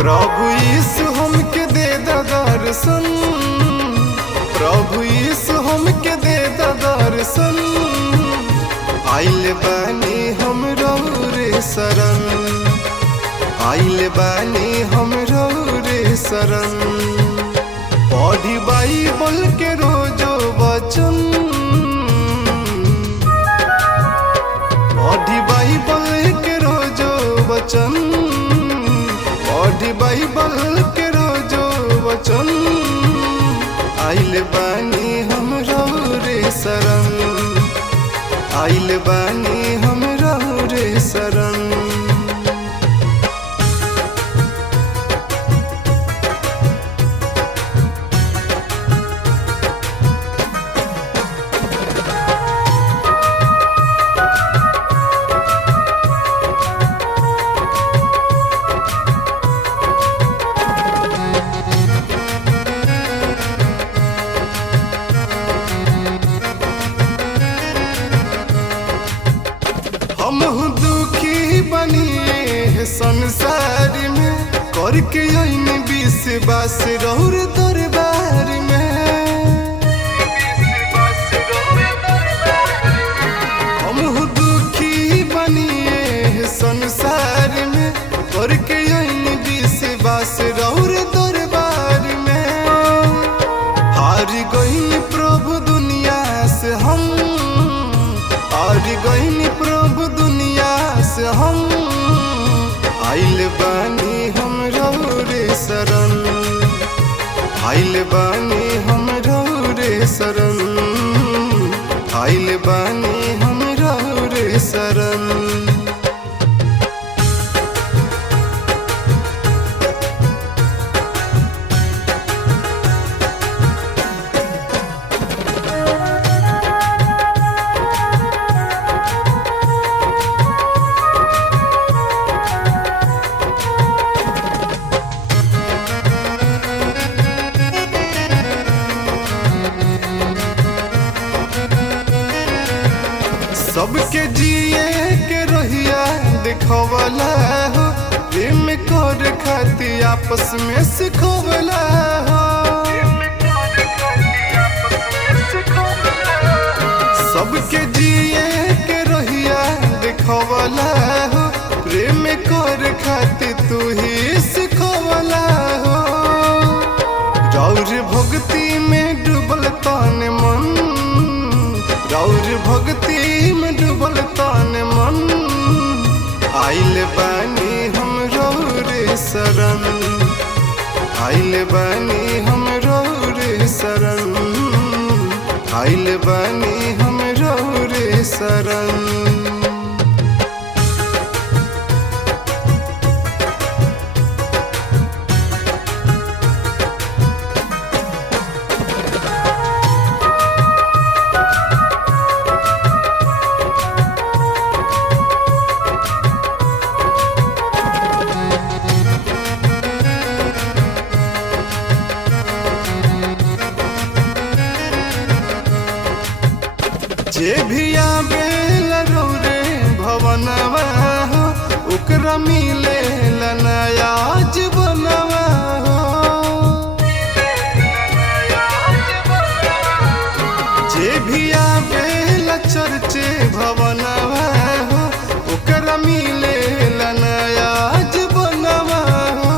प्रभु यीशु हमके दे दर्शन, प्रभु यीशु हमके दे दर्शन। आइल बानी हम रे शरण, आइल बानी हम रे शरण। पढ़ी बाइबल के रोजो वचन, पढ़ी बाइबल के रोजो वचन, पढ़ी बाइबल के रोजो वचन। आइल बानी हम रे शरण, आइल बानी हम रे शरण। हम दुखी बनिए संसार में, करके आईने विश्वास रौर दरबार में। हम दुखी बनिए संसार में, करके आईने विश्वास रौर दरबार में। हार गई प्रभु दुनिया से हम, हार गई प्रभु दुनिया से हम। आइल बानी हम रे शरण, आइल बानी हम रे शरण, आइल बानी हम रे शरण। सबके जिए के रहिया दिखवला हो, प्रेम कर खातिर आपस में सिखवला हो। सबके जिए के रहिया दिखवला हो, प्रेम कर खातिर तू ही सिखवला हो। रौर भक्ति में डूबल तन मन, रौर भक्ति में डूबल तन मन। आइल बानी हम रे शरण, आइल बानी हम रे शरण, आइल बानी हम रे शरण। जे भी आवेला रौरे भवनवा हो, ओकरा मिलेला नया जीवनवा हो। जे भी आवेला चर्चे भवनवा हो, ओकरा मिलेला नया जीवनवा हो।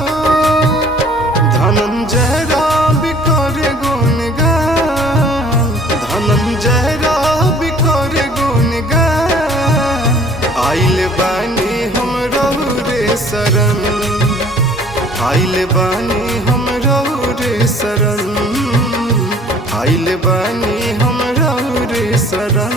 धनंजय रवि करे गुणगान, धनंजय रवि करे गुणगान। आइल बानी हम रे शरण, आइल बानी हम रे शरण, आइल बानी हम रे शरण।